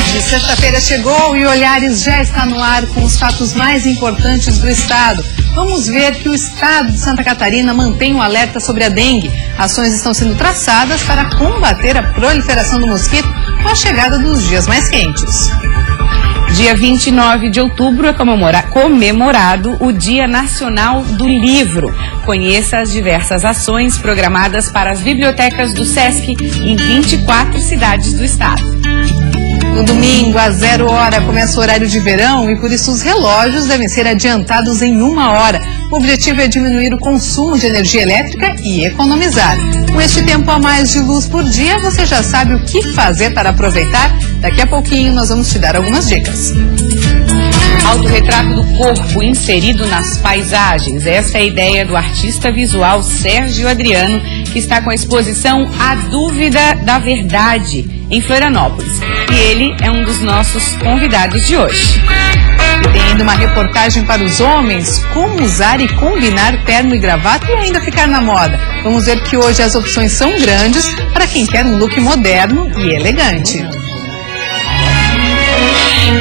tarde, sexta-feira chegou e Olhares já está no ar com os fatos mais importantes do estado. Vamos ver que o estado de Santa Catarina mantém um alerta sobre a dengue. Ações estão sendo traçadas para combater a proliferação do mosquito com a chegada dos dias mais quentes. Dia 29 de outubro é comemorado o Dia Nacional do Livro. Conheça as diversas ações programadas para as bibliotecas do SESC em 24 cidades do estado. No domingo, às 0 hora, começa o horário de verão e por isso os relógios devem ser adiantados em 1 hora. O objetivo é diminuir o consumo de energia elétrica e economizar. Com este tempo a mais de luz por dia, você já sabe o que fazer para aproveitar? Daqui a pouquinho nós vamos te dar algumas dicas. Autorretrato do corpo inserido nas paisagens. Essa é a ideia do artista visual Sérgio Adriano, que está com a exposição A Dúvida da Verdade, em Florianópolis. E ele é um dos nossos convidados de hoje. E tem ainda uma reportagem para os homens, como usar e combinar terno e gravata e ainda ficar na moda. Vamos ver que hoje as opções são grandes para quem quer um look moderno e elegante.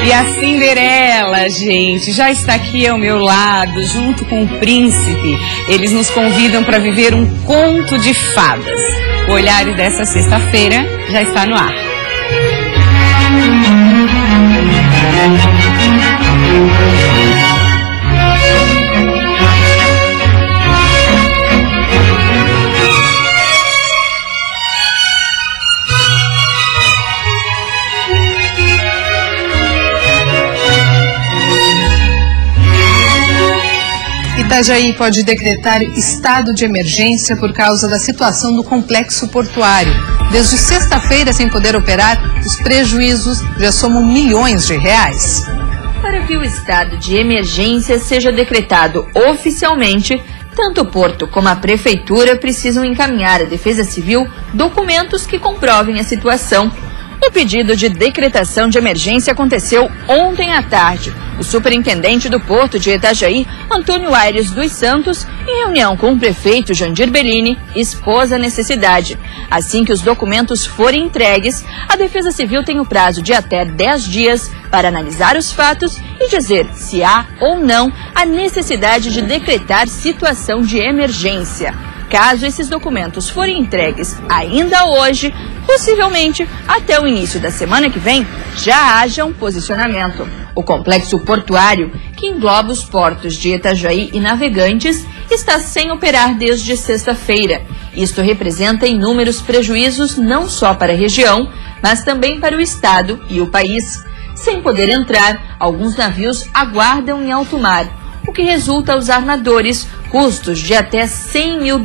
E a Cinderela, gente, já está aqui ao meu lado, junto com o príncipe. Eles nos convidam para viver um conto de fadas. O Olhares dessa sexta-feira já está no ar. Itajaí pode decretar estado de emergência por causa da situação do complexo portuário. Desde sexta-feira, sem poder operar, os prejuízos já somam milhões de reais. Para que o estado de emergência seja decretado oficialmente, tanto o Porto como a Prefeitura precisam encaminhar à Defesa Civil documentos que comprovem a situação. O pedido de decretação de emergência aconteceu ontem à tarde. O superintendente do Porto de Itajaí, Antônio Aires dos Santos, em reunião com o prefeito Jandir Bellini, expôs a necessidade. Assim que os documentos forem entregues, a Defesa Civil tem o prazo de até 10 dias para analisar os fatos e dizer se há ou não a necessidade de decretar situação de emergência. Caso esses documentos forem entregues ainda hoje, possivelmente até o início da semana que vem, já haja um posicionamento. O complexo portuário, que engloba os portos de Itajaí e Navegantes, está sem operar desde sexta-feira. Isto representa inúmeros prejuízos não só para a região, mas também para o estado e o país. Sem poder entrar, alguns navios aguardam em alto mar, o que resulta aos armadores custos de até $100 mil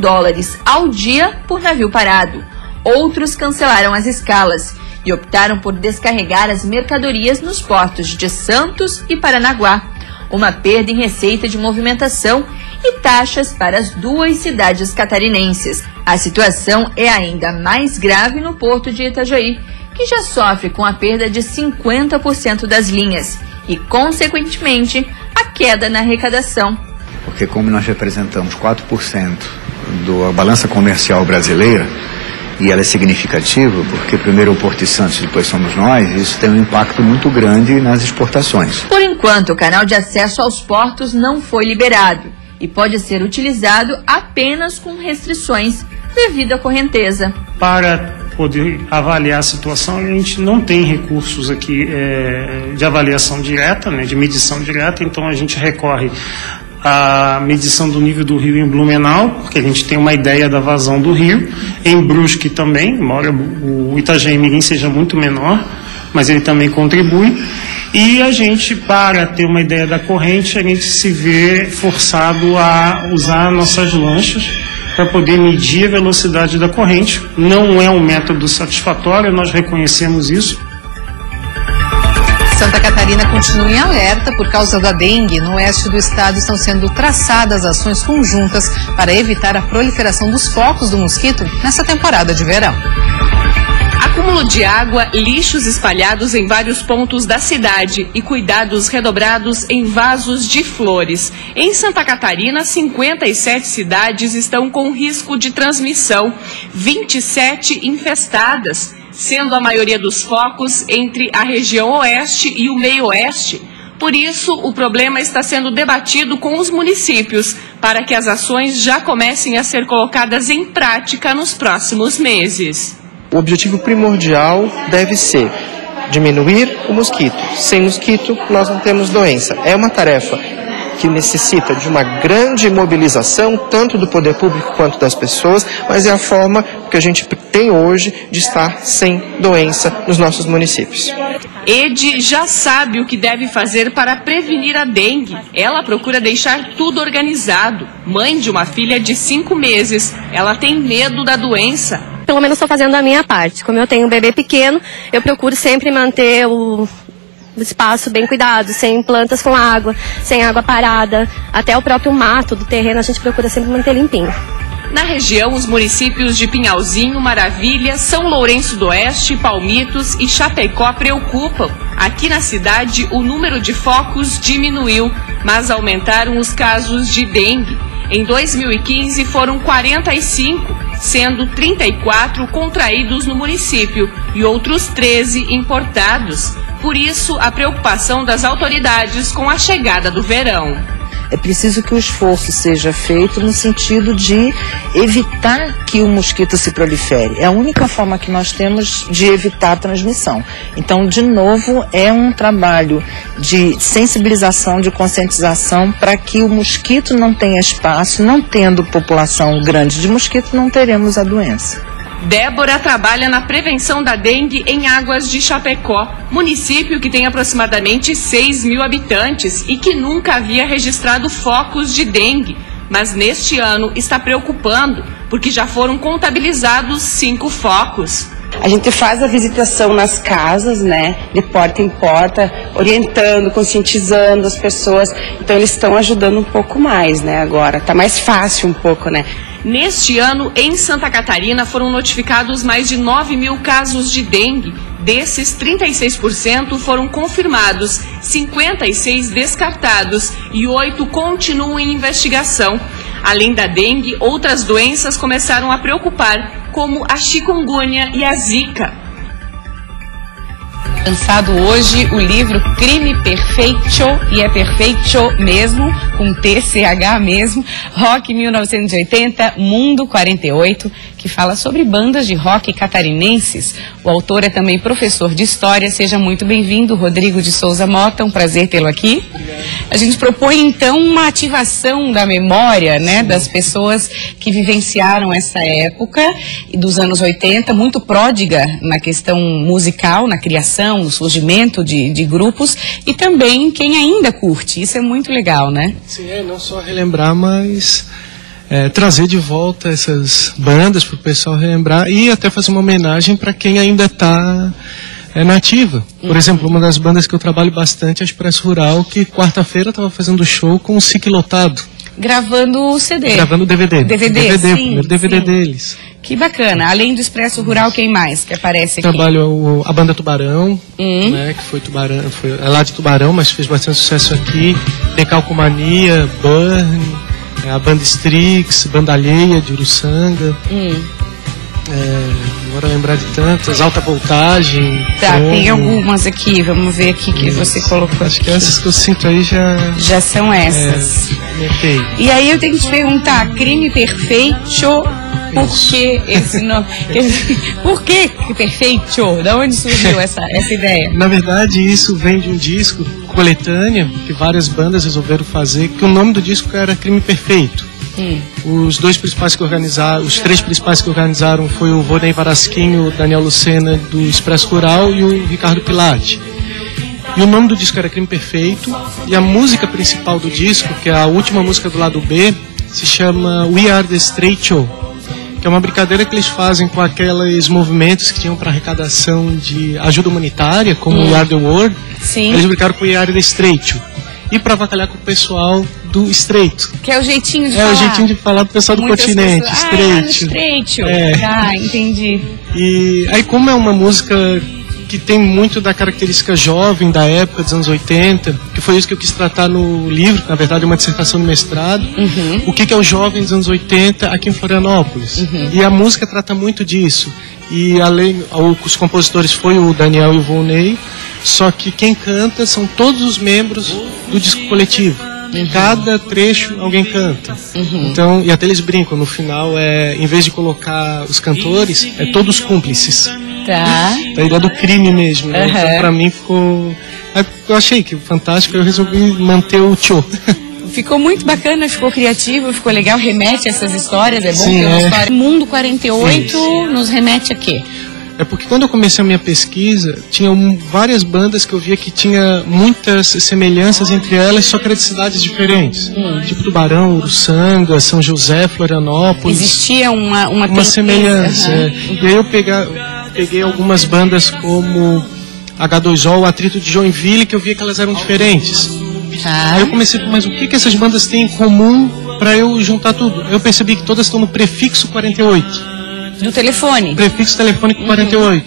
ao dia por navio parado. Outros cancelaram as escalas e optaram por descarregar as mercadorias nos portos de Santos e Paranaguá. Uma perda em receita de movimentação e taxas para as duas cidades catarinenses. A situação é ainda mais grave no porto de Itajaí, que já sofre com a perda de 50% das linhas e, consequentemente, a queda na arrecadação. Porque como nós representamos 4% da balança comercial brasileira, e ela é significativa, porque primeiro o Porto de Santos, depois somos nós, e isso tem um impacto muito grande nas exportações. Por enquanto, o canal de acesso aos portos não foi liberado e pode ser utilizado apenas com restrições devido à correnteza. Para poder avaliar a situação, a gente não tem recursos aqui de avaliação direta, né, de medição direta, então a gente recorre à medição do nível do rio em Blumenau, porque a gente tem uma ideia da vazão do rio, em Brusque também, embora o Itajaí-Mirim seja muito menor, mas ele também contribui, e a gente, para ter uma ideia da corrente, a gente se vê forçado a usar nossas lanchas para poder medir a velocidade da corrente. Não é um método satisfatório, nós reconhecemos isso. Santa Catarina continua em alerta por causa da dengue. No oeste do estado estão sendo traçadas ações conjuntas para evitar a proliferação dos focos do mosquito nessa temporada de verão. Acúmulo de água, lixos espalhados em vários pontos da cidade e cuidados redobrados em vasos de flores. Em Santa Catarina, 57 cidades estão com risco de transmissão, 27 infestadas. sendo a maioria dos focos entre a região oeste e o meio-oeste. Por isso, o problema está sendo debatido com os municípios, para que as ações já comecem a ser colocadas em prática nos próximos meses. O objetivo primordial deve ser diminuir o mosquito. Sem mosquito, nós não temos doença. É uma tarefa que necessita de uma grande mobilização, tanto do poder público quanto das pessoas, mas é a forma que a gente tem hoje de estar sem doença nos nossos municípios. Ede já sabe o que deve fazer para prevenir a dengue. Ela procura deixar tudo organizado. Mãe de uma filha de 5 meses, ela tem medo da doença. Pelo menos estou fazendo a minha parte. Como eu tenho um bebê pequeno, eu procuro sempre manter o espaço bem cuidado, sem plantas com água, sem água parada, até o próprio mato do terreno a gente procura sempre manter limpinho. Na região, os municípios de Pinhalzinho, Maravilha, São Lourenço do Oeste, Palmitos e Chapecó preocupam. Aqui na cidade, o número de focos diminuiu, mas aumentaram os casos de dengue. Em 2015, foram 45, sendo 34 contraídos no município e outros 13 importados. Por isso, a preocupação das autoridades com a chegada do verão. É preciso que o esforço seja feito no sentido de evitar que o mosquito se prolifere. É a única forma que nós temos de evitar a transmissão. Então, de novo, é um trabalho de sensibilização, de conscientização para que o mosquito não tenha espaço. Não tendo população grande de mosquito, não teremos a doença. Débora trabalha na prevenção da dengue em Águas de Chapecó, município que tem aproximadamente 6 mil habitantes e que nunca havia registrado focos de dengue. Mas neste ano está preocupando, porque já foram contabilizados 5 focos. A gente faz a visitação nas casas, né, de porta em porta, orientando, conscientizando as pessoas. Então eles estão ajudando um pouco mais, né, agora. Tá mais fácil um pouco, né. Neste ano, em Santa Catarina, foram notificados mais de 9 mil casos de dengue. Desses, 36% foram confirmados, 56 descartados e 8 continuam em investigação. Além da dengue, outras doenças começaram a preocupar, como a chikungunya e a zika. Lançado hoje o livro Crime Perfeito, e é perfeito mesmo, com TCH mesmo, Rock 1980, Mundo 48, que fala sobre bandas de rock catarinenses. O autor é também professor de história. Seja muito bem-vindo, Rodrigo de Souza Mota, um prazer tê-lo aqui. A gente propõe então uma ativação da memória, né, das pessoas que vivenciaram essa época dos anos 80, muito pródiga na questão musical, na criação, no surgimento de grupos, e também quem ainda curte. Isso é muito legal, né? Sim, não só relembrar, mas trazer de volta essas bandas para o pessoal relembrar e até fazer uma homenagem para quem ainda está nativa. Por exemplo, uma das bandas que eu trabalho bastante é a Expresso Rural, que quarta-feira estava fazendo show com o SIC lotado. Gravando o CD. Gravando o DVD. DVD, sim, o DVD sim. deles. Que bacana. Além do Expresso Rural, quem mais que aparece aqui? Trabalho a banda Tubarão, né, que foi Tubarão, é lá de Tubarão, mas fez bastante sucesso aqui. Decalcomania, Burn, a banda Strix, Banda Alheia de Uruçanga. Agora lembrar de tantas, Alta Voltagem. Tá, tem algumas aqui, vamos ver aqui que você colocou. Acho que essas que eu sinto aí já são essas. E aí eu tenho que te perguntar, Crime Perfeito, por que esse nome? Por que Perfeito? Da onde surgiu essa ideia? Na verdade, isso vem de um disco, coletânea, que várias bandas resolveram fazer, que o nome do disco era Crime Perfeito. Os três principais que organizaram foi o Vodney Varasquinho, o Daniel Lucena do Expresso Rural e o Ricardo Pilate. E o nome do disco era Crime Perfeito, e a música principal do disco, que é a última música do lado B, se chama We Are The Straight Show, que é uma brincadeira que eles fazem com aqueles movimentos que tinham para arrecadação de ajuda humanitária, como We Are The World. Sim. Eles brincaram com We Are The Straight Show. E para avacalhar com o pessoal do estreito. Que é o jeitinho de falar. É o jeitinho de falar do pessoal do continente, estreito. Estreito. Entendi. E aí, como é uma música que tem muito da característica jovem da época dos anos 80, que foi isso que eu quis tratar no livro, na verdade é uma dissertação de mestrado, o que é o jovem dos anos 80 aqui em Florianópolis. E a música trata muito disso. E os compositores foi o Daniel e o Volney, só que quem canta são todos os membros do disco coletivo. Em cada trecho alguém canta. Então, e até eles brincam, no final, em vez de colocar os cantores, todos cúmplices. Tá. A ideia do crime mesmo, né? Então, pra mim ficou... Eu achei que fantástico, eu resolvi manter o tchô. Ficou muito bacana, ficou criativo, ficou legal, remete a essas histórias, é bom ter uma história. Mundo 48 nos remete a quê? É porque quando eu comecei a minha pesquisa, tinha várias bandas que eu via que tinha muitas semelhanças entre elas, só que eram de cidades diferentes. Tipo Tubarão, Uruçanga, São José, Florianópolis. Existia uma semelhança. E aí eu peguei algumas bandas como H2O, o Atrito de Joinville, que eu via que elas eram diferentes. Aí eu comecei, mas o que essas bandas têm em comum para eu juntar tudo? Eu percebi que todas estão no prefixo 48. Do telefone? Prefixo telefônico 48.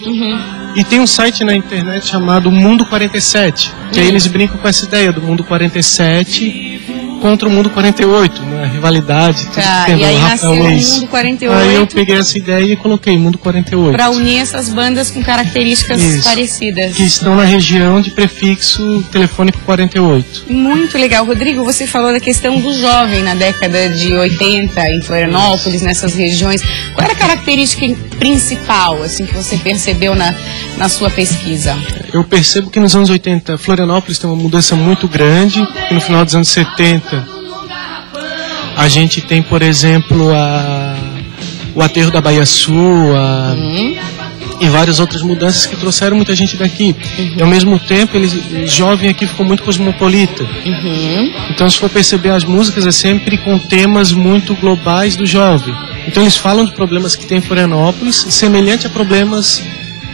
E tem um site na internet chamado Mundo 47, que aí eles brincam com essa ideia do Mundo 47 contra o Mundo 48, né? Rivalidade, tudo e aí nasceu o Mundo 48. Aí eu peguei essa ideia e coloquei Mundo 48. Para unir essas bandas com características parecidas. Que estão na região de prefixo telefônico 48. Muito legal. Rodrigo, você falou da questão do jovem na década de 80 em Florianópolis, nessas regiões. Qual era a característica principal assim, que você percebeu na sua pesquisa? Eu percebo que nos anos 80 Florianópolis tem uma mudança muito grande, e no final dos anos 70 a gente tem, por exemplo, o aterro da Baía Sul e várias outras mudanças que trouxeram muita gente daqui. E ao mesmo tempo, o jovem aqui ficou muito cosmopolita. Então, se for perceber, as músicas é sempre com temas muito globais do jovem. Então, eles falam de problemas que tem em Florianópolis, semelhante a problemas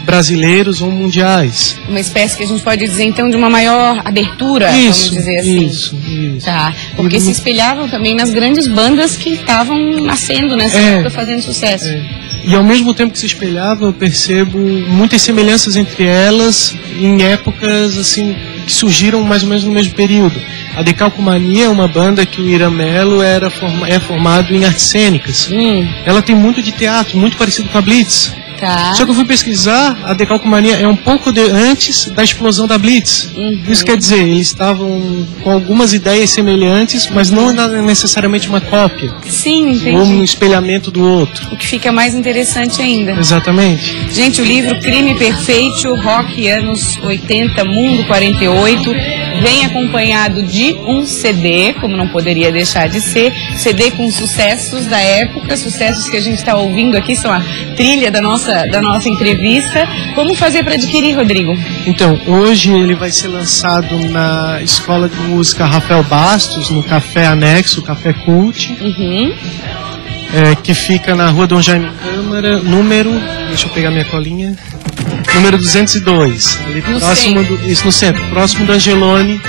brasileiros ou mundiais. Uma espécie que a gente pode dizer, então, de uma maior abertura, vamos dizer assim. Isso. Tá, porque se espelhavam também nas grandes bandas que estavam nascendo nessa época, fazendo sucesso. E ao mesmo tempo que se espelhava, eu percebo muitas semelhanças entre elas em épocas que surgiram mais ou menos no mesmo período. A Decalcomania é uma banda que o Ira Mello é formado em artes cênicas. Ela tem muito de teatro, muito parecido com a Blitz. Só que eu fui pesquisar, a Decalcomania é um pouco antes da explosão da Blitz. Isso quer dizer, eles estavam com algumas ideias semelhantes, mas não necessariamente uma cópia. Sim, entendi. Ou um espelhamento do outro. O que fica mais interessante ainda. Exatamente. Gente, o livro Crime Perfeito, Rock Anos 80, Mundo 48, vem acompanhado de um CD, como não poderia deixar de ser, CD com sucessos da época, sucessos que a gente está ouvindo aqui, são a trilha da nossa entrevista. Como fazer para adquirir, Rodrigo? Então, hoje ele vai ser lançado na Escola de Música Rafael Bastos, no Café Anexo, Café Cult, que fica na Rua Dom Jaime Câmara, deixa eu pegar minha colinha, número 202, no centro, próximo do Angelone.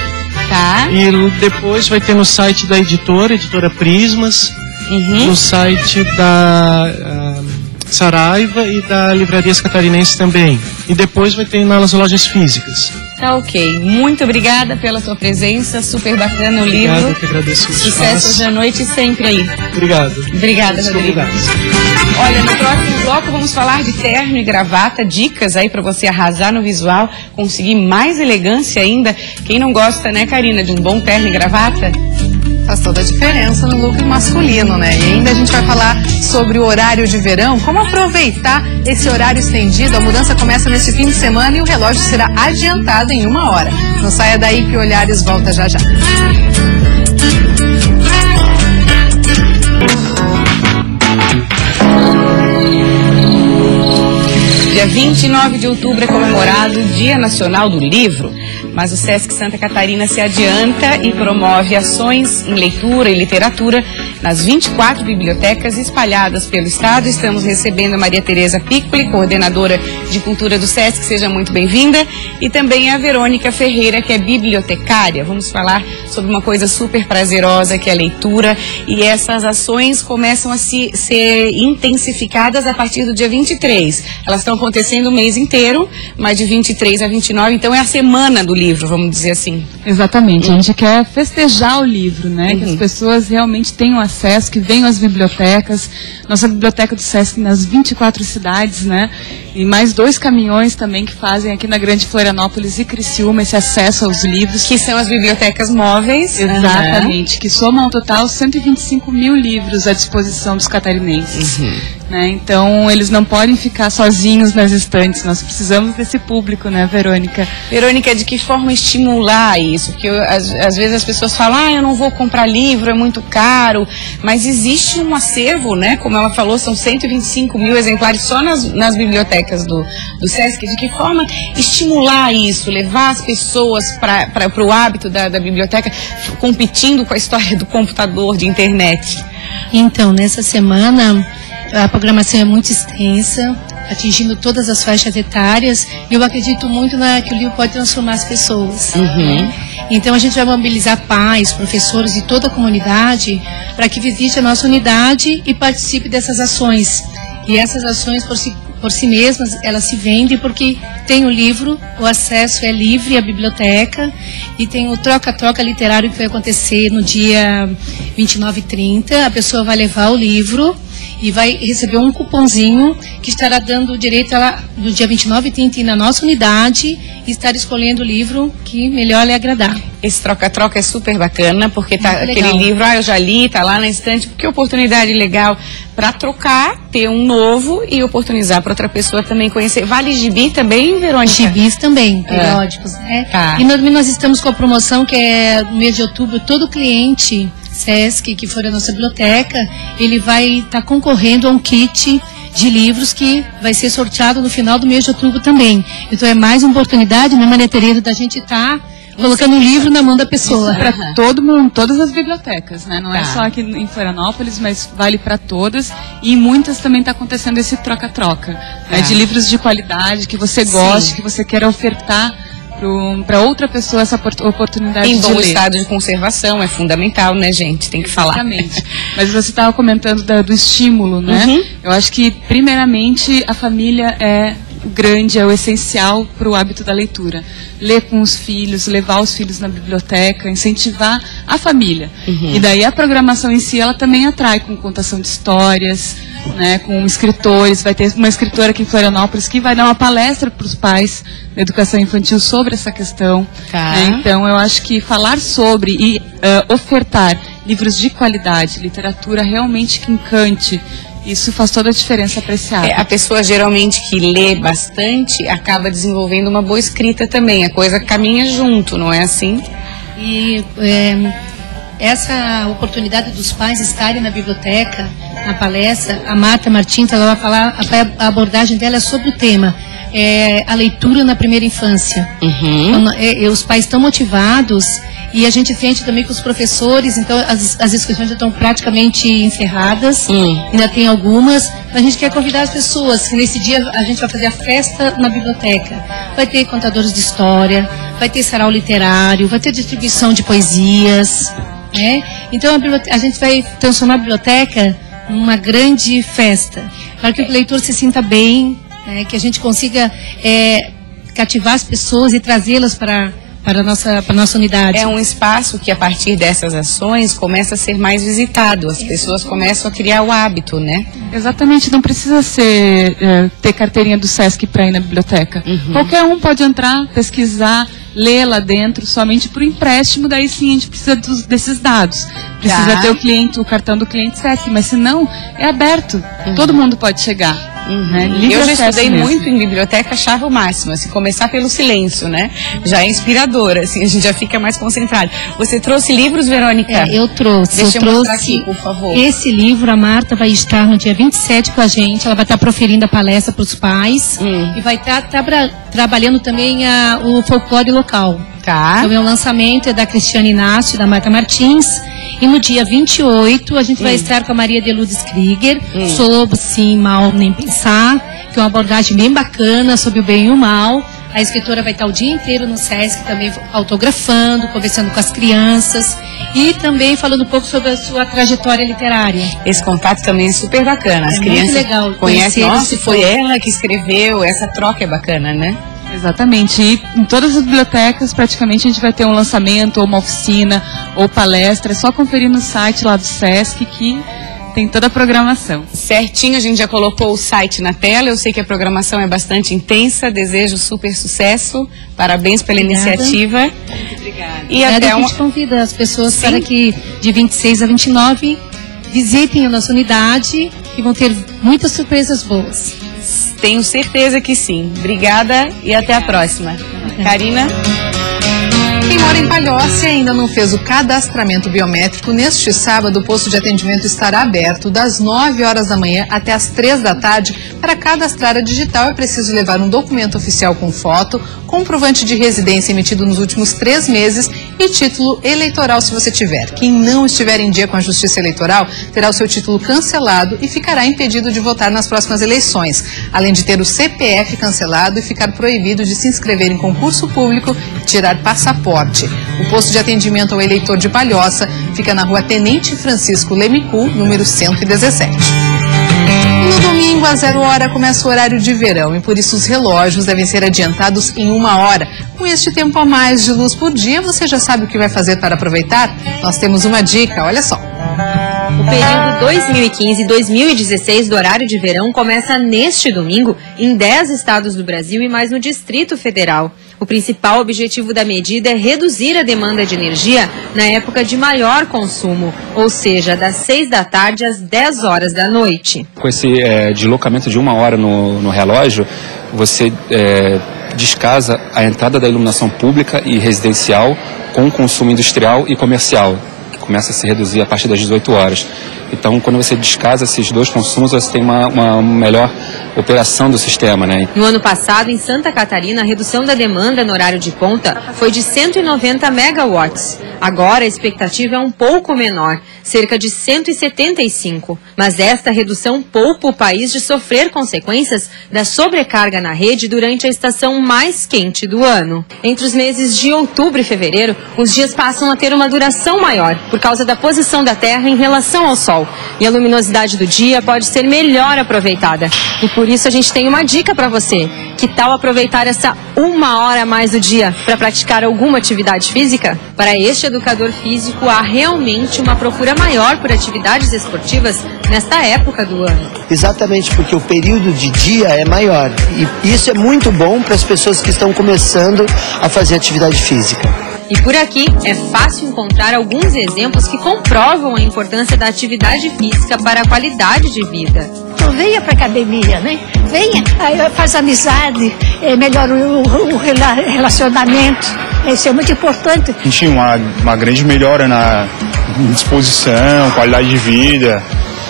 E depois vai ter no site da editora Prismas, no site da Saraiva e da Livrarias Catarinense também. E depois vai ter nas lojas físicas. Tá ok. Muito obrigada pela sua presença. Super bacana o livro. Obrigado, que agradeço. Sucesso hoje à noite sempre aí. Obrigado. Obrigada, Rodrigo. Olha, no próximo bloco vamos falar de terno e gravata, dicas aí para você arrasar no visual, conseguir mais elegância ainda. Quem não gosta, né, Karina, de um bom terno e gravata? Faz toda a diferença no look masculino, né? E ainda a gente vai falar sobre o horário de verão, como aproveitar esse horário estendido. A mudança começa nesse fim de semana e o relógio será adiantado em 1 hora. Não saia daí que Olhares volta já já. Dia 29 de outubro é comemorado o Dia Nacional do Livro. Mas o Sesc Santa Catarina se adianta e promove ações em leitura e literatura nas 24 bibliotecas espalhadas pelo estado. Estamos recebendo a Maria Tereza Piccoli, coordenadora de cultura do Sesc, seja muito bem-vinda, e também a Verônica Ferreira, que é bibliotecária. Vamos falar sobre uma coisa super prazerosa, que é a leitura, e essas ações começam a ser intensificadas a partir do dia 23. Elas estão acontecendo o mês inteiro, mas de 23 a 29, então é a semana do livro, vamos dizer assim. Exatamente, a gente quer festejar o livro, né? Que as pessoas realmente tenham acesso, que venham às bibliotecas, nossa biblioteca do Sesc nas 24 cidades, né? E mais 2 caminhões também que fazem aqui na Grande Florianópolis e Criciúma esse acesso aos livros. Que são as bibliotecas móveis. Exatamente, que somam ao total 125 mil livros à disposição dos catarinenses. Né? Então, eles não podem ficar sozinhos nas estantes, nós precisamos desse público, né, Verônica? Verônica, de que forma estimular isso? Porque às vezes as pessoas falam, eu não vou comprar livro, é muito caro, mas existe um acervo, né? Como ela falou, são 125 mil exemplares só nas bibliotecas do Sesc. De que forma estimular isso, levar as pessoas para o hábito da biblioteca, competindo com a história do computador, de internet? Então, nessa semana, a programação é muito extensa, atingindo todas as faixas etárias, e eu acredito muito que o livro pode transformar as pessoas. Então a gente vai mobilizar pais, professores e toda a comunidade para que visite a nossa unidade e participe dessas ações. E essas ações por si mesmas, elas se vendem porque tem o livro, o acesso é livre à biblioteca, e tem o troca-troca literário que vai acontecer no dia 29 e 30. A pessoa vai levar o livro e vai receber um cupomzinho que estará dando direito ela do dia 29 e 30 ir na nossa unidade e estar escolhendo o livro que melhor lhe agradar. Esse troca-troca é super bacana, porque tá aquele livro, eu já li, tá lá na estante, porque oportunidade legal para trocar, ter um novo e oportunizar para outra pessoa também conhecer. Vale gibi também, Verônica? Gibis também, periódicos, né? E nós estamos com a promoção que é no mês de outubro, todo cliente Sesc que for a nossa biblioteca, ele vai estar concorrendo a um kit de livros que vai ser sorteado no final do mês de outubro também. Então é mais uma oportunidade, uma maneira da gente estar colocando um livro na mão da pessoa. Para todo mundo, todas as bibliotecas, né? Não é só aqui em Florianópolis, mas vale para todas. E em muitas também está acontecendo esse troca-troca, né? De livros de qualidade, que você goste, que você queira ofertar para outra pessoa essa oportunidade de ler. Em bom estado de conservação, é fundamental, né, gente? Tem que falar. Exatamente. Mas você estava comentando do estímulo, né? Eu acho que, primeiramente, a família é o essencial para o hábito da leitura. Ler com os filhos, levar os filhos na biblioteca, incentivar a família. E daí a programação em si, ela também atrai com contação de histórias, né, com escritores. Vai ter uma escritora aqui em Florianópolis que vai dar uma palestra para os pais da educação infantil sobre essa questão. Né? Então, eu acho que falar sobre e ofertar livros de qualidade, literatura realmente que encante, isso faz toda a diferença para esse hábito. A pessoa geralmente que lê bastante acaba desenvolvendo uma boa escrita também. A coisa caminha junto, não é assim? E essa oportunidade dos pais estarem na biblioteca, na palestra, a Marta Martins, ela vai falar, a abordagem dela é sobre o tema. A leitura na primeira infância. Então, os pais estão motivados e a gente sente também com os professores, então as inscrições já estão praticamente encerradas, ainda tem algumas. A gente quer convidar as pessoas, que nesse dia a gente vai fazer a festa na biblioteca. Vai ter contadores de história, vai ter sarau literário, vai ter distribuição de poesias, né? Então a gente vai transformar a biblioteca numa grande festa, para que o leitor se sinta bem, que a gente consiga cativar as pessoas e trazê-las para a nossa unidade. É um espaço que, a partir dessas ações, começa a ser mais visitado. As pessoas começam a criar o hábito, né? Exatamente, não precisa ter carteirinha do Sesc para ir na biblioteca. Qualquer um pode entrar, pesquisar, ler lá dentro, somente por empréstimo. Daí sim a gente precisa desses dados. Precisa ter o cartão do cliente Sesc, mas se não, é aberto. Todo mundo pode chegar. Eu já estudei muito em biblioteca, achava o máximo, assim, começar pelo silêncio, né? Já é inspirador, assim, a gente já fica mais concentrado. Você trouxe livros, Verônica? Eu trouxe. Deixa eu mostrar aqui, por favor. Esse livro, a Marta vai estar no dia 27 com a gente, ela vai estar proferindo a palestra para os pais e vai estar trabalhando também o folclore local. Então é um lançamento, é da Cristiane Inácio, da Marta Martins. E no dia 28 a gente vai estar com a Maria de Lourdes Krieger, sobre Sim, Mal, Nem Pensar, que é uma abordagem bem bacana sobre o bem e o mal. A escritora vai estar o dia inteiro no SESC também autografando, conversando com as crianças e também falando um pouco sobre a sua trajetória literária. Esse contato também é super bacana. As crianças muito legal conhecem, nossa, foi ela que escreveu, essa troca é bacana, né? Exatamente, e em todas as bibliotecas praticamente a gente vai ter um lançamento, ou uma oficina, ou palestra, é só conferir no site lá do SESC que tem toda a programação. Certinho, a gente já colocou o site na tela, eu sei que a programação é bastante intensa, desejo super sucesso, parabéns pela iniciativa. Muito obrigada. E até a gente convida as pessoas para que de 26 a 29 visitem a nossa unidade e vão ter muitas surpresas boas. Tenho certeza que sim. Obrigada e até a próxima. Karina? Quem mora em Palhoça e ainda não fez o cadastramento biométrico, neste sábado o posto de atendimento estará aberto das 9 horas da manhã até as 3 da tarde. Para cadastrar a digital é preciso levar um documento oficial com foto, comprovante de residência emitido nos últimos 3 meses e título eleitoral se você tiver. Quem não estiver em dia com a Justiça Eleitoral terá o seu título cancelado e ficará impedido de votar nas próximas eleições, além de ter o CPF cancelado e ficar proibido de se inscrever em concurso público e tirar passaporte. O posto de atendimento ao eleitor de Palhoça fica na rua Tenente Francisco Lemicu, número 117. No domingo, a 0 hora, começa o horário de verão e por isso os relógios devem ser adiantados em 1 hora. Com este tempo a mais de luz por dia, você já sabe o que vai fazer para aproveitar? Nós temos uma dica, olha só. O período 2015-2016 do horário de verão começa neste domingo em 10 estados do Brasil e mais no Distrito Federal. O principal objetivo da medida é reduzir a demanda de energia na época de maior consumo, ou seja, das 6 da tarde às 10 horas da noite. Com esse deslocamento de 1 hora no relógio, você descasa a entrada da iluminação pública e residencial com o consumo industrial e comercial, que começa a se reduzir a partir das 18 horas. Então, quando você descasa esses dois consumos, você tem uma melhor operação do sistema, né? No ano passado, em Santa Catarina, a redução da demanda no horário de ponta foi de 190 megawatts. Agora, a expectativa é um pouco menor, cerca de 175. Mas esta redução poupa o país de sofrer consequências da sobrecarga na rede durante a estação mais quente do ano. Entre os meses de outubro e fevereiro, os dias passam a ter uma duração maior, por causa da posição da Terra em relação ao Sol. E a luminosidade do dia pode ser melhor aproveitada. E por isso a gente tem uma dica para você. Que tal aproveitar essa 1 hora a mais do dia para praticar alguma atividade física? Para este educador físico, há realmente uma procura maior por atividades esportivas nesta época do ano. Exatamente, porque o período de dia é maior. E isso é muito bom para as pessoas que estão começando a fazer atividade física. E por aqui é fácil encontrar alguns exemplos que comprovam a importância da atividade física para a qualidade de vida. Então venha para a academia, né? Venha, aí faz amizade, melhora o relacionamento. Isso é muito importante. A gente tinha uma grande melhora na disposição, qualidade de vida,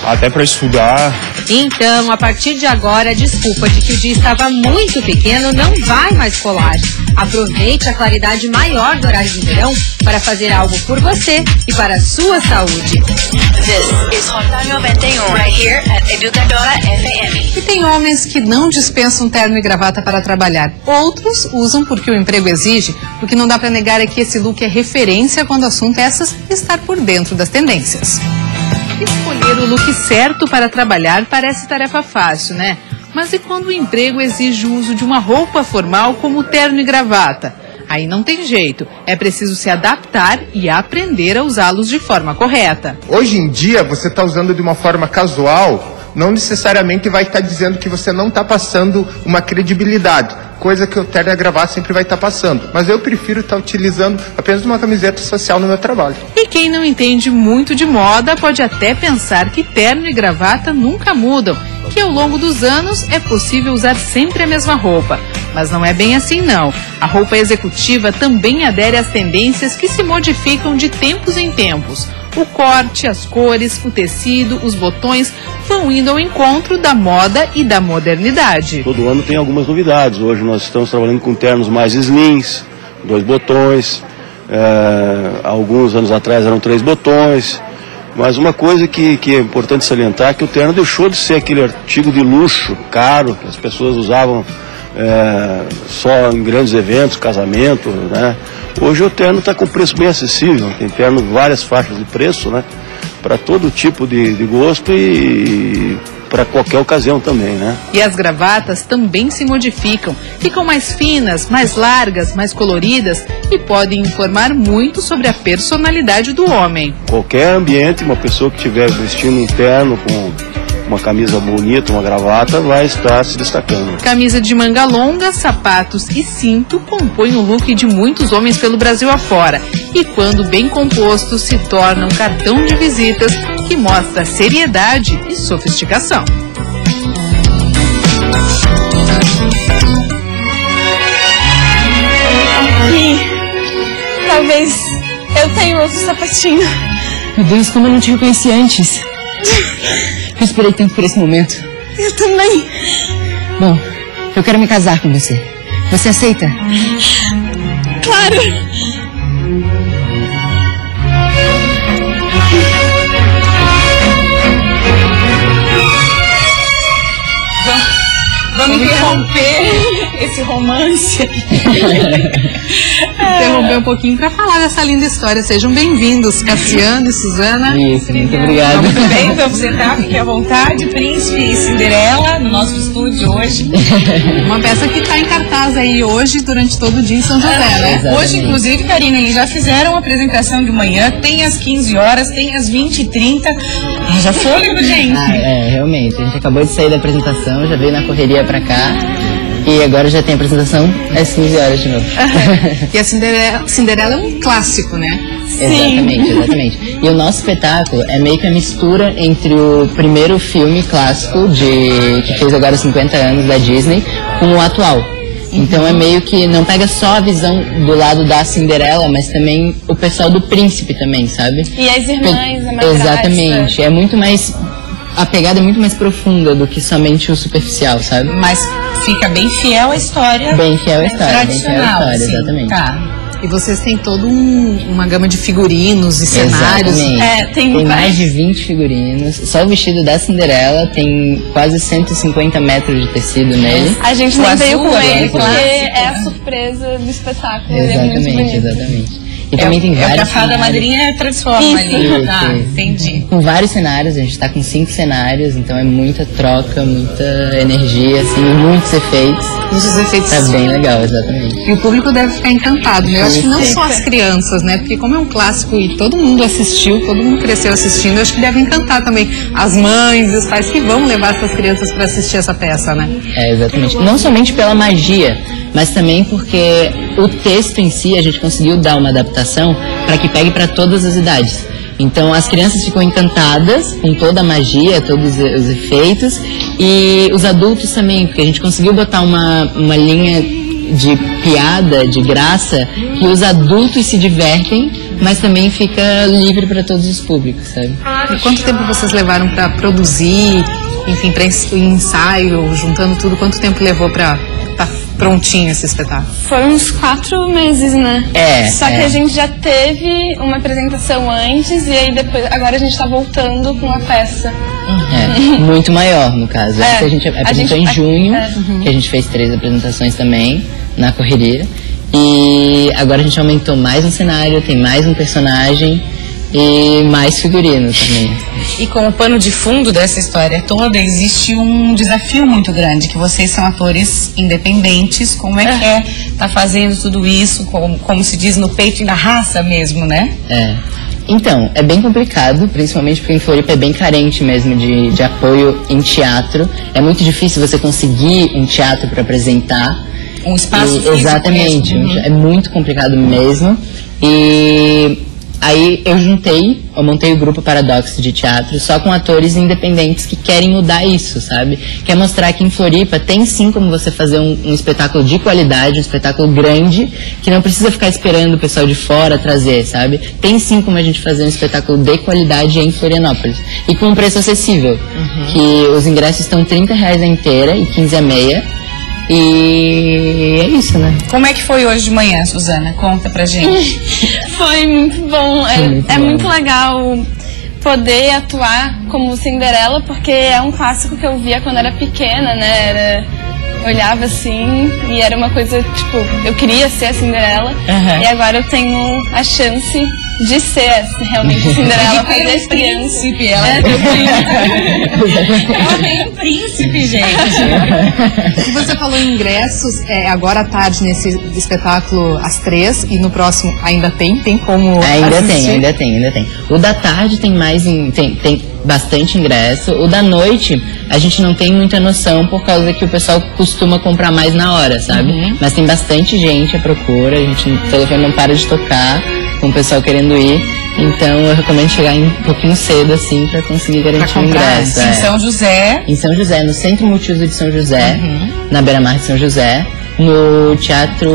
até para estudar. Então, a partir de agora, a desculpa de que o dia estava muito pequeno não vai mais colar. Aproveite a claridade maior do horário de verão para fazer algo por você e para a sua saúde. This is Rota 91, right here at Educadora FM. E tem homens que não dispensam terno e gravata para trabalhar. Outros usam porque o emprego exige. O que não dá para negar é que esse look é referência quando o assunto é estar por dentro das tendências. Escolher o look certo para trabalhar parece tarefa fácil, né? Mas e quando o emprego exige o uso de uma roupa formal como terno e gravata? Aí não tem jeito, é preciso se adaptar e aprender a usá-los de forma correta. Hoje em dia, você está usando de uma forma casual, não necessariamente vai estar dizendo que você não está passando uma credibilidade, coisa que o terno e a gravata sempre vai estar passando. Mas eu prefiro estar utilizando apenas uma camiseta social no meu trabalho. E quem não entende muito de moda pode até pensar que terno e gravata nunca mudam, que ao longo dos anos é possível usar sempre a mesma roupa. Mas não é bem assim não. A roupa executiva também adere às tendências que se modificam de tempos em tempos. O corte, as cores, o tecido, os botões vão indo ao encontro da moda e da modernidade. Todo ano tem algumas novidades. Hoje nós estamos trabalhando com ternos mais slims, 2 botões. Alguns anos atrás eram 3 botões. Mas uma coisa que é importante salientar é que o terno deixou de ser aquele artigo de luxo, caro, que as pessoas usavam só em grandes eventos, casamento, né? Hoje o terno está com preço bem acessível, tem terno várias faixas de preço, né? Para todo tipo de gosto e para qualquer ocasião também, né? E as gravatas também se modificam, ficam mais finas, mais largas, mais coloridas e podem informar muito sobre a personalidade do homem. Qualquer ambiente, uma pessoa que estiver vestindo um terno com uma camisa bonita, uma gravata, vai estar se destacando. Camisa de manga longa, sapatos e cinto compõem o look de muitos homens pelo Brasil afora. E quando bem compostos, se torna um cartão de visitas que mostra seriedade e sofisticação. E talvez eu tenha outro sapatinho. Meu Deus, como eu não te reconheci antes. Eu esperei tanto por esse momento. Eu também. Bom, eu quero me casar com você. Você aceita? Claro. Vamos interromper esse romance. Interromper um pouquinho para falar dessa linda história. Sejam bem-vindos, Cassiano e Suzana. Isso, muito obrigado. Muito bem, vamos sentar, fique à vontade. Príncipe e Cinderela no nosso estúdio hoje. Uma peça que está em cartaz aí hoje, durante todo o dia em São José, né? Exatamente. Hoje, inclusive, Karina, eles já fizeram a apresentação de manhã, tem às 15 horas, tem às 20h30. Já fôlego, gente. Realmente. A gente acabou de sair da apresentação, já veio na correria pra cá. E agora já tem a apresentação às 15 horas de novo. E a Cinderela é um clássico, né? Exatamente, exatamente. E o nosso espetáculo é meio que a mistura entre o primeiro filme clássico que fez agora 50 anos da Disney com o atual. Então é meio que não pega só a visão do lado da Cinderela, mas também o pessoal do príncipe também, sabe? E as irmãs, a madrasta. Exatamente, é muito mais... A pegada é muito mais profunda do que somente o superficial, sabe? Mas fica bem fiel à história. Bem fiel à história, tradicional, bem fiel à história, exatamente. Tá. E vocês têm toda uma gama de figurinos e cenários. Tem mais de 20 figurinos. Só o vestido da Cinderela tem quase 150 metros de tecido nele. A gente nem veio com ele, porque é a surpresa do espetáculo. Exatamente, ele é muito exatamente. E também tem vários a fada madrinha transforma ali. Tá, entendi. Com vários cenários, a gente tá com 5 cenários, então é muita troca, muita energia, assim, muitos efeitos. Muitos efeitos. Tá bem legal, exatamente. E o público deve ficar encantado, né? Eu acho que não só as crianças, né? Porque como é um clássico e todo mundo assistiu, todo mundo cresceu assistindo, eu acho que deve encantar também as mães e os pais que vão levar essas crianças para assistir essa peça, né? Exatamente. Não somente pela magia, mas também porque o texto em si a gente conseguiu dar uma adaptação para que pegue para todas as idades. Então as crianças ficam encantadas com toda a magia, todos os efeitos, e os adultos também, porque a gente conseguiu botar uma linha de piada, de graça, que os adultos se divertem, mas também fica livre para todos os públicos, sabe? E quanto tempo vocês levaram para produzir, enfim, para ensaio, juntando tudo, quanto tempo levou para prontinho esse espetáculo? Foi uns 4 meses, né? Só que a gente já teve uma apresentação antes e aí depois, agora a gente tá voltando com a peça. Muito maior, no caso. A gente apresentou em junho, que a gente fez 3 apresentações também, na correria. E agora a gente aumentou mais um cenário, tem mais um personagem e mais figurinos também. E como pano de fundo dessa história toda, existe um desafio muito grande, que vocês são atores independentes. Como é que é tá fazendo tudo isso, como se diz, no peito e na raça mesmo, né? Então, é bem complicado, principalmente porque em Floripa é bem carente mesmo de apoio em teatro. É muito difícil você conseguir um teatro para apresentar. Um espaço físico. Exatamente, é muito complicado mesmo. E aí eu montei o grupo Paradoxo de Teatro só com atores independentes que querem mudar isso, sabe? Quer mostrar que em Floripa tem sim como você fazer um espetáculo de qualidade, um espetáculo grande, que não precisa ficar esperando o pessoal de fora trazer, sabe? Tem sim como a gente fazer um espetáculo de qualidade em Florianópolis. E com um preço acessível, que os ingressos estão R$30 a inteira e 15 a meia. E é isso, né? Como é que foi hoje de manhã, Suzana? Conta pra gente. Foi muito bom. É muito legal poder atuar como Cinderela, porque é um clássico que eu via quando era pequena, né? olhava assim e era uma coisa, tipo, eu queria ser a Cinderela. E agora eu tenho a chance de ser realmente a Cinderela, fazer a príncipe, ela é um príncipe, gente. Você falou em ingressos, agora à tarde nesse espetáculo às 3 e no próximo ainda tem como assistir? Ainda tem. O da tarde tem tem bastante ingresso. O da noite a gente não tem muita noção por causa que o pessoal costuma comprar mais na hora, sabe? Mas tem bastante gente à procura, o telefone não para de tocar com o pessoal querendo ir, então eu recomendo chegar um pouquinho cedo assim para conseguir garantir o ingresso. Em São José? Em São José, no Centro Multiuso de São José, na Beira-Mar de São José, no Teatro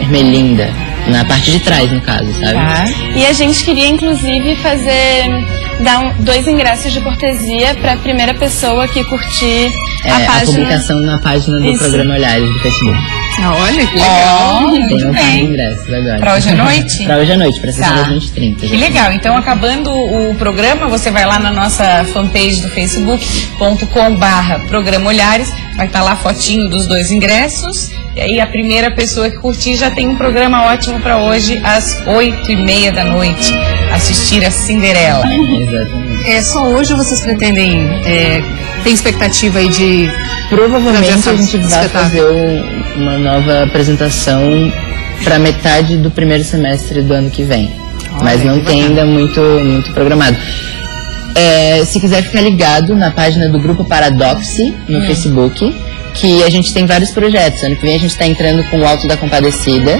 Ermelinda, na parte de trás, no caso, sabe? E a gente queria inclusive dar 2 ingressos de cortesia para a primeira pessoa que curtir a página. A publicação na página do programa Olhares do Facebook. Olha, que legal. Tem um par de ingressos agora. Pra hoje à noite? Pra hoje à noite, pra sessão das 20h30. Que legal. Então, acabando o programa, você vai lá na nossa fanpage do facebook.com/programa Olhares. Vai estar lá a fotinho dos 2 ingressos. E aí a primeira pessoa que curtir já tem um programa ótimo para hoje, às 8h30 da noite. Assistir a Cinderela. Exatamente. Só hoje vocês pretendem... tem expectativa aí de... Provavelmente a gente vai fazer uma nova apresentação para metade do primeiro semestre do ano que vem. Mas não tem ainda muito programado. Se quiser ficar ligado na página do Grupo Paradoxe no Facebook, que a gente tem vários projetos. Ano que vem a gente está entrando com o Alto da Compadecida.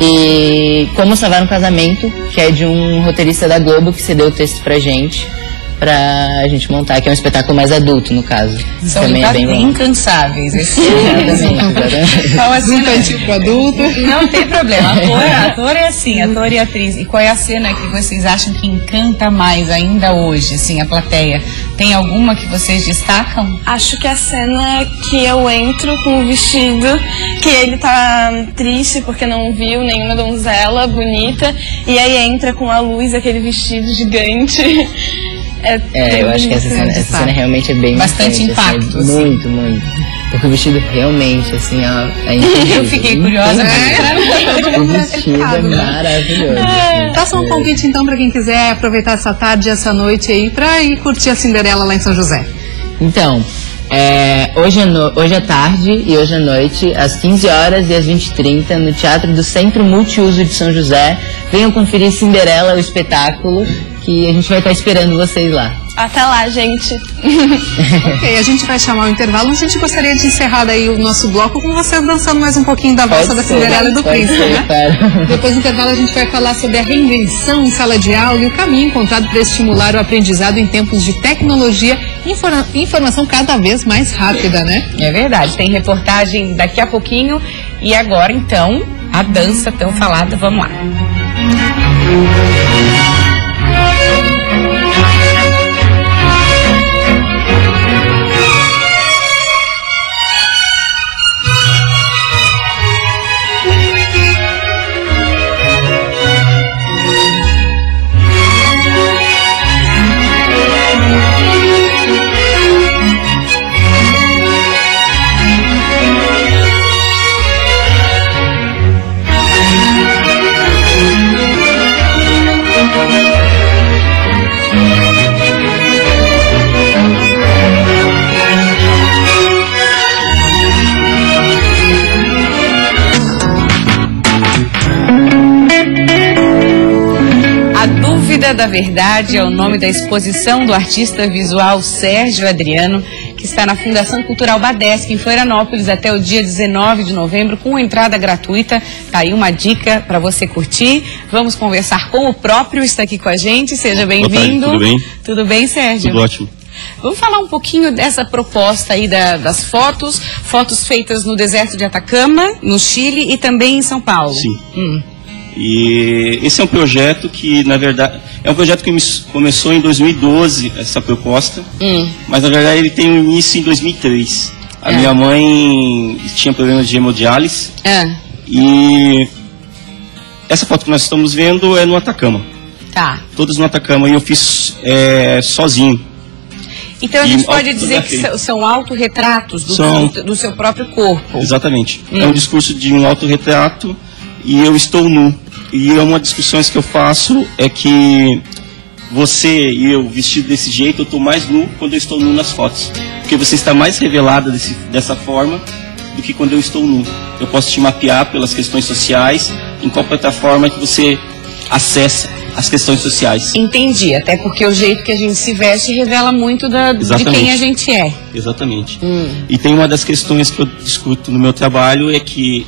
E Como Salvar um Casamento, que é de um roteirista da Globo que cedeu o texto pra gente montar, que é um espetáculo mais adulto, no caso. São também é bem incansáveis. Exatamente. Então, assim, infantil pro adulto. Não tem problema. Ator é assim, ator e atriz. E qual é a cena que vocês acham que encanta mais ainda hoje, assim, a plateia? Tem alguma que vocês destacam? Acho que a cena que eu entro com o vestido, que ele tá triste porque não viu nenhuma donzela bonita, e aí entra com a luz, aquele vestido gigante. Eu acho que essa cena realmente é bem bastante impacto. Assim, muito, muito. Porque o vestido realmente, assim, ó, é incrível. Eu fiquei curiosa. O vestido é maravilhoso. Faça um convite, então, para quem quiser aproveitar essa tarde e essa noite aí para ir curtir a Cinderela lá em São José. Então, hoje à tarde e hoje à noite, às 15 horas e às 20h30, no Teatro do Centro Multiuso de São José. Venham conferir Cinderela, o espetáculo, que a gente vai estar esperando vocês lá. Até lá, gente. Ok, a gente vai chamar o intervalo, mas a gente gostaria de encerrar daí o nosso bloco com vocês dançando mais um pouquinho da valsa da Cinderela e do Príncipe, né? Depois do intervalo a gente vai falar sobre a reinvenção em sala de aula e o caminho encontrado para estimular o aprendizado em tempos de tecnologia e informação cada vez mais rápida, né? É verdade, tem reportagem daqui a pouquinho e agora então a dança tão falada, vamos lá. Da Verdade é o nome da exposição do artista visual Sérgio Adriano, que está na Fundação Cultural Badesc, em Florianópolis, até o dia 19 de novembro, com entrada gratuita. Tá aí uma dica para você curtir. Vamos conversar com o próprio, está aqui com a gente. Seja bem-vindo. Tudo bem? Tudo bem, Sérgio? Tudo ótimo. Vamos falar um pouquinho dessa proposta aí das fotos feitas no deserto de Atacama, no Chile e também em São Paulo. Sim. E esse é um projeto que, na verdade, que começou em 2012, essa proposta, mas na verdade ele tem um início em 2003. A minha mãe tinha problemas de hemodiálise e essa foto que nós estamos vendo é no Atacama. Tá. Todas no Atacama, e eu fiz sozinho. Então a gente pode dizer que são autorretratos do seu próprio corpo. Exatamente. É um discurso de um autorretrato e eu estou nu. E uma das discussões que eu faço é que você e eu vestido desse jeito, eu estou mais nu quando eu estou nu nas fotos. Porque você está mais revelada dessa forma do que quando eu estou nu. Eu posso te mapear pelas questões sociais, em qual plataforma que você acessa as questões sociais. Entendi, até porque o jeito que a gente se veste revela muito de quem a gente é. Exatamente. E tem uma das questões que eu discuto no meu trabalho é que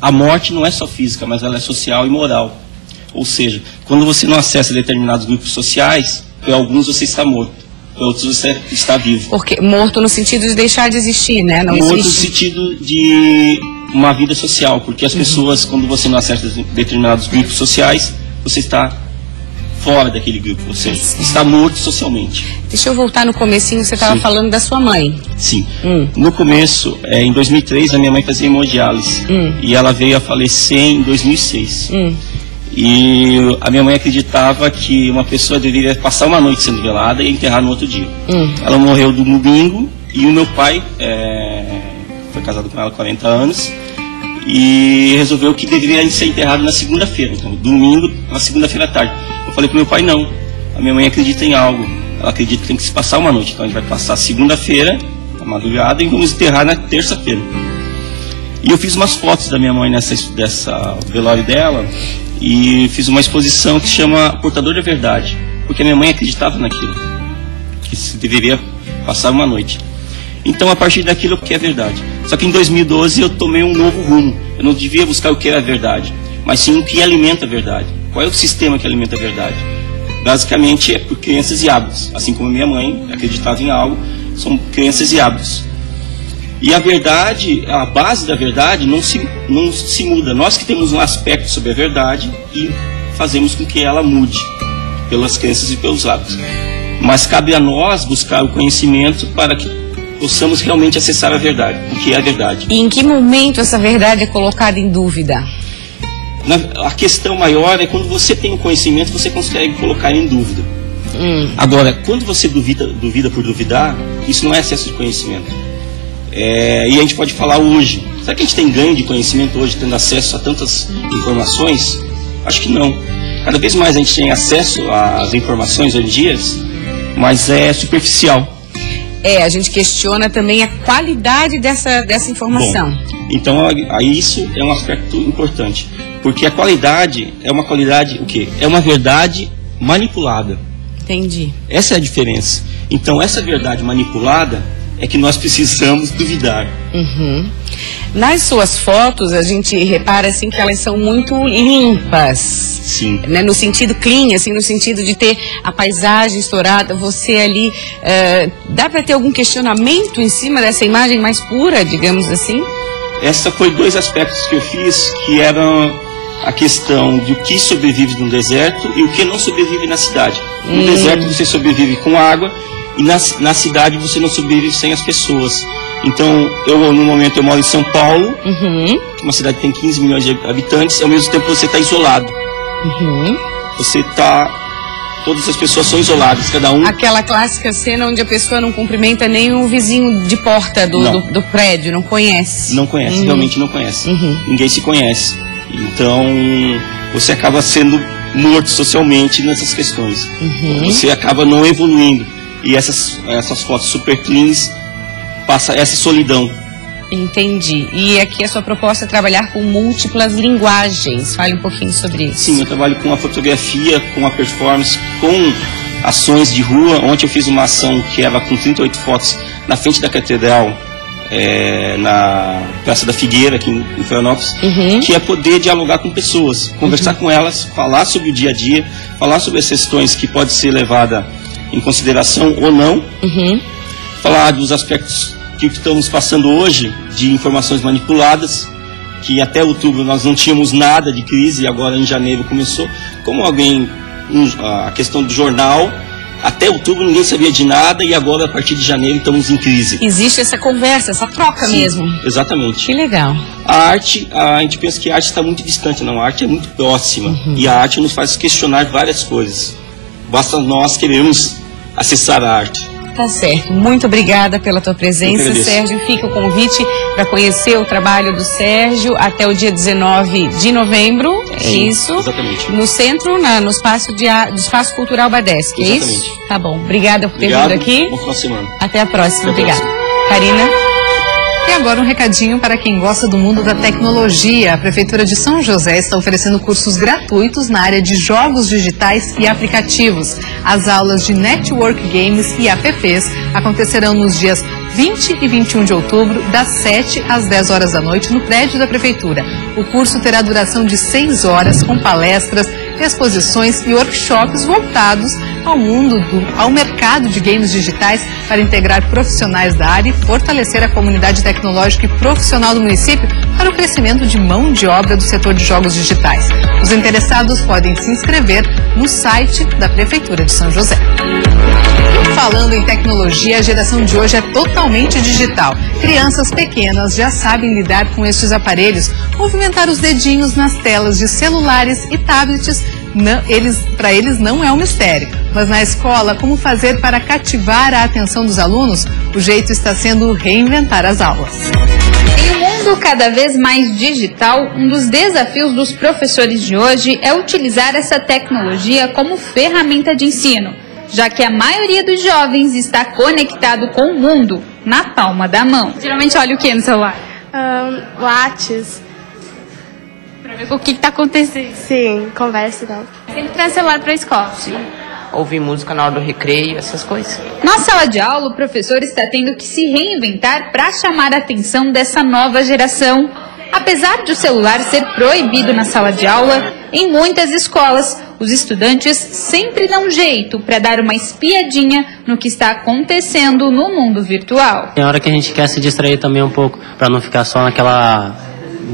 a morte não é só física, mas ela é social e moral. Ou seja, quando você não acessa determinados grupos sociais, para alguns você está morto, para outros você está vivo. Porque morto no sentido de deixar de existir, né? Não morto existe. No sentido de uma vida social, porque as pessoas, quando você não acessa determinados grupos sociais, você está fora daquele grupo, ou seja, está morto socialmente. Deixa eu voltar no comecinho, você estava falando da sua mãe. Sim. No começo, em 2003, a minha mãe fazia hemodiálise. E ela veio a falecer em 2006. E a minha mãe acreditava que uma pessoa deveria passar uma noite sendo velada e enterrar no outro dia. Ela morreu no domingo e o meu pai foi casado com ela há 40 anos e resolveu que deveria ser enterrado na segunda-feira. Então, domingo, na segunda-feira à tarde. Eu falei pro meu pai, não. A minha mãe acredita em algo. Ela acredita que tem que se passar uma noite. Então a gente vai passar segunda-feira, a madrugada, e vamos enterrar na terça-feira. E eu fiz umas fotos da minha mãe dessa velório dela e fiz uma exposição que se chama Portador da Verdade. Porque a minha mãe acreditava naquilo. Que se deveria passar uma noite. Então a partir daquilo que é verdade. Só que em 2012 eu tomei um novo rumo. Eu não devia buscar o que era a verdade, mas sim o que alimenta a verdade. Qual é o sistema que alimenta a verdade? Basicamente é por crenças e hábitos. Assim como minha mãe acreditava em algo, são crenças e hábitos. E a verdade, a base da verdade não se muda. Nós que temos um aspecto sobre a verdade e fazemos com que ela mude pelas crenças e pelos hábitos. Mas cabe a nós buscar o conhecimento para que possamos realmente acessar a verdade, o que é a verdade. E em que momento essa verdade é colocada em dúvida? A questão maior é quando você tem o conhecimento, você consegue colocar em dúvida. Agora, quando você duvida por duvidar, isso não é excesso de conhecimento. E a gente pode falar hoje. Será que a gente tem ganho de conhecimento hoje, tendo acesso a tantas informações? Acho que não. Cada vez mais a gente tem acesso às informações hoje em dia, mas é superficial. A gente questiona também a qualidade dessa informação. Bom, então, isso é um aspecto importante. Porque a qualidade é uma qualidade, o quê? É uma verdade manipulada. Entendi. Essa é a diferença. Então, essa verdade manipulada é que nós precisamos duvidar. Nas suas fotos, a gente repara assim que elas são muito limpas. Sim. Né? No sentido clean, assim, no sentido de ter a paisagem estourada, você ali... dá para ter algum questionamento em cima dessa imagem mais pura, digamos assim? Essa foi dois aspectos que eu fiz, que eram a questão do que sobrevive no deserto e o que não sobrevive na cidade. No deserto você sobrevive com água e na cidade você não sobrevive sem as pessoas. Então, no momento eu moro em São Paulo, uma cidade que tem 15 milhões de habitantes, e ao mesmo tempo você está isolado. Você está... Todas as pessoas são isoladas, cada um... Aquela clássica cena onde a pessoa não cumprimenta nem o vizinho de porta do prédio, não conhece. Não conhece, realmente não conhece. Ninguém se conhece. Então, você acaba sendo morto socialmente nessas questões. Você acaba não evoluindo. E essas fotos super cleans passam essa solidão. Entendi. E aqui a sua proposta é trabalhar com múltiplas linguagens. Fale um pouquinho sobre isso. Sim, eu trabalho com a fotografia, com a performance, com ações de rua. Ontem eu fiz uma ação que era com 38 fotos na frente da catedral, na Praça da Figueira, aqui em Florianópolis, que é poder dialogar com pessoas, conversar com elas, falar sobre o dia a dia, falar sobre as questões que pode ser levada em consideração ou não, falar dos aspectos que estamos passando hoje de informações manipuladas, que até outubro nós não tínhamos nada de crise e agora em janeiro começou. Como a questão do jornal, até outubro ninguém sabia de nada e agora a partir de janeiro estamos em crise. Existe essa conversa, essa troca. Sim, mesmo. Exatamente. Que legal. A arte, a gente pensa que a arte está muito distante, não, a arte é muito próxima e a arte nos faz questionar várias coisas. Basta nós queremos acessar a arte. Tá certo. Muito obrigada pela tua presença, Sérgio. Fica o convite para conhecer o trabalho do Sérgio até o dia 19 de novembro. É isso? Exatamente. No centro, no espaço do Espaço Cultural Badesc, é isso? Tá bom. Obrigada por ter vindo aqui. Bom final de semana. Até a próxima. Obrigada. Karina? E agora um recadinho para quem gosta do mundo da tecnologia. A Prefeitura de São José está oferecendo cursos gratuitos na área de jogos digitais e aplicativos. As aulas de Network Games e apps acontecerão nos dias 20 e 21 de outubro, das 7 às 10 horas da noite, no prédio da Prefeitura. O curso terá duração de 6 horas, com palestras, exposições e workshops voltados ao mercado de games digitais para integrar profissionais da área e fortalecer a comunidade tecnológica e profissional do município para o crescimento de mão de obra do setor de jogos digitais. Os interessados podem se inscrever no site da Prefeitura de São José. Falando em tecnologia, a geração de hoje é totalmente digital. Crianças pequenas já sabem lidar com estes aparelhos, movimentar os dedinhos nas telas de celulares e tablets. Para eles não é um mistério. Mas na escola, como fazer para cativar a atenção dos alunos? O jeito está sendo reinventar as aulas. Em um mundo cada vez mais digital, um dos desafios dos professores de hoje é utilizar essa tecnologia como ferramenta de ensino, já que a maioria dos jovens está conectado com o mundo na palma da mão. Geralmente olha o que no celular? Lattes. Pra ver o que está acontecendo. Sim, conversa e tal. Sempre traz celular para a escola. Sim. Ouvir música na hora do recreio, essas coisas. Na sala de aula, o professor está tendo que se reinventar para chamar a atenção dessa nova geração. Apesar de o celular ser proibido na sala de aula, em muitas escolas, os estudantes sempre dão jeito para dar uma espiadinha no que está acontecendo no mundo virtual. Tem hora que a gente quer se distrair também um pouco, para não ficar só naquela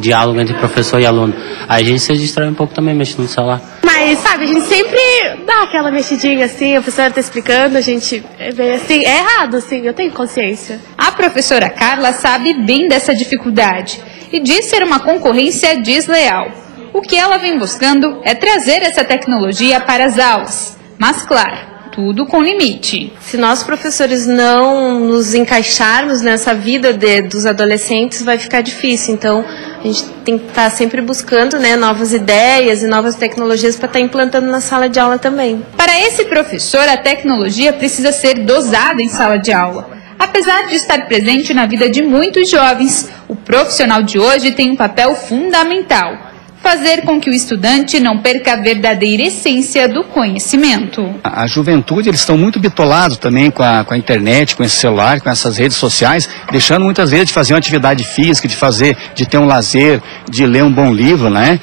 diálogo entre professor e aluno. Aí a gente se distrai um pouco também mexendo no celular. Mas, sabe, a gente sempre dá aquela mexidinha assim, a professora está explicando, a gente vê assim, é errado, assim, eu tenho consciência. A professora Carla sabe bem dessa dificuldade e diz ser uma concorrência desleal. O que ela vem buscando é trazer essa tecnologia para as aulas, mas claro, tudo com limite. Se nós professores não nos encaixarmos nessa vida dos adolescentes, vai ficar difícil. Então, a gente tem que estar sempre buscando, né, novas ideias e novas tecnologias para estar implantando na sala de aula também. Para esse professor, a tecnologia precisa ser dosada em sala de aula. Apesar de estar presente na vida de muitos jovens, o profissional de hoje tem um papel fundamental: fazer com que o estudante não perca a verdadeira essência do conhecimento. A juventude, eles estão muito bitolados também com a internet, com esse celular, com essas redes sociais, deixando muitas vezes de fazer uma atividade física, de ter um lazer, de ler um bom livro, né?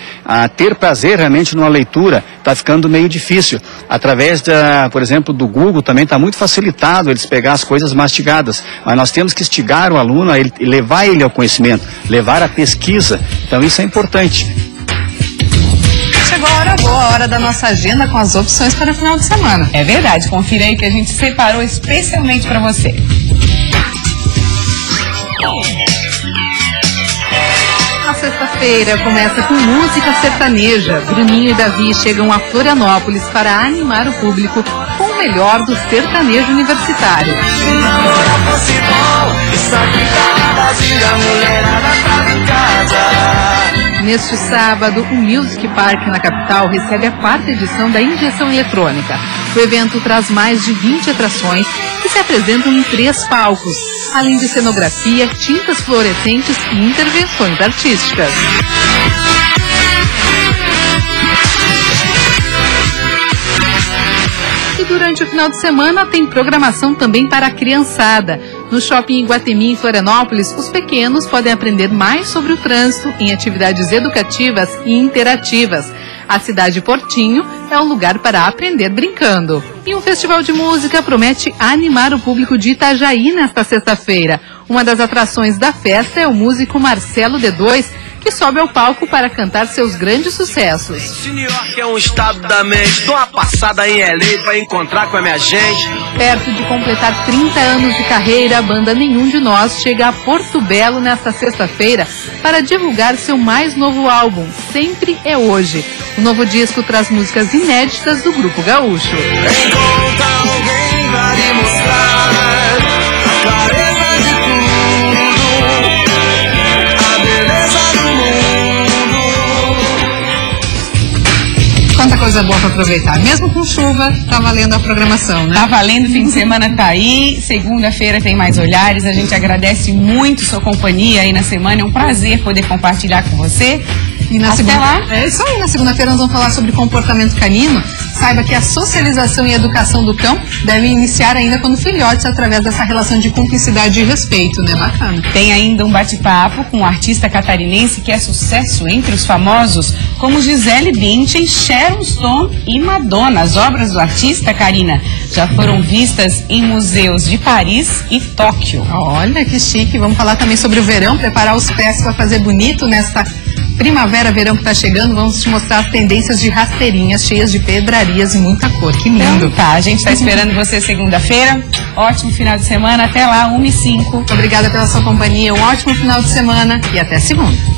Ter prazer realmente numa leitura está ficando meio difícil. Através, por exemplo, do Google também está muito facilitado eles pegar as coisas mastigadas, mas nós temos que instigar o aluno a levar ele ao conhecimento, levar à pesquisa. Então isso é importante. Chegou a hora boa, a hora da nossa agenda com as opções para o final de semana. É verdade, confira aí que a gente separou especialmente para você. A sexta-feira começa com música sertaneja. Bruninho e Davi chegam a Florianópolis para animar o público com o melhor do sertanejo universitário. Neste sábado, o Music Park na capital recebe a 4ª edição da Injeção Eletrônica. O evento traz mais de 20 atrações que se apresentam em 3 palcos, além de cenografia, tintas fluorescentes e intervenções artísticas. E durante o final de semana tem programação também para a criançada. No Shopping Iguatemi, em Florianópolis, os pequenos podem aprender mais sobre o trânsito em atividades educativas e interativas. A Cidade Portinho é um lugar para aprender brincando. E um festival de música promete animar o público de Itajaí nesta sexta-feira. Uma das atrações da festa é o músico Marcelo D2, que sobe ao palco para cantar seus grandes sucessos. New York é um estado da mente, dou uma passada em LA para encontrar com a minha gente. Perto de completar 30 anos de carreira, a banda Nenhum de Nós chega a Porto Belo nesta sexta-feira para divulgar seu mais novo álbum, Sempre é Hoje. O novo disco traz músicas inéditas do Grupo Gaúcho. Encontra alguém pra lhe mostrar quanta coisa boa para aproveitar. Mesmo com chuva, tá valendo a programação, né? Tá valendo, fim de semana tá aí. Segunda-feira tem mais olhares. A gente agradece muito sua companhia aí na semana. É um prazer poder compartilhar com você. E na é isso aí, na segunda-feira nós vamos falar sobre comportamento canino. Saiba que a socialização e a educação do cão devem iniciar ainda quando filhotes, através dessa relação de cumplicidade e respeito, né? Bacana. Tem ainda um bate-papo com um artista catarinense que é sucesso entre os famosos, como Gisele Bündchen, Sharon Stone e Madonna. As obras do artista, Karina, já foram vistas em museus de Paris e Tóquio. Olha que chique. Vamos falar também sobre o verão, preparar os pés para fazer bonito nesta primavera, verão que tá chegando. Vamos te mostrar as tendências de rasteirinhas cheias de pedrarias e muita cor. Que lindo. Então, tá, a gente tá esperando você segunda-feira. Ótimo final de semana. Até lá, 1h05. Obrigada pela sua companhia. Um ótimo final de semana e até segunda.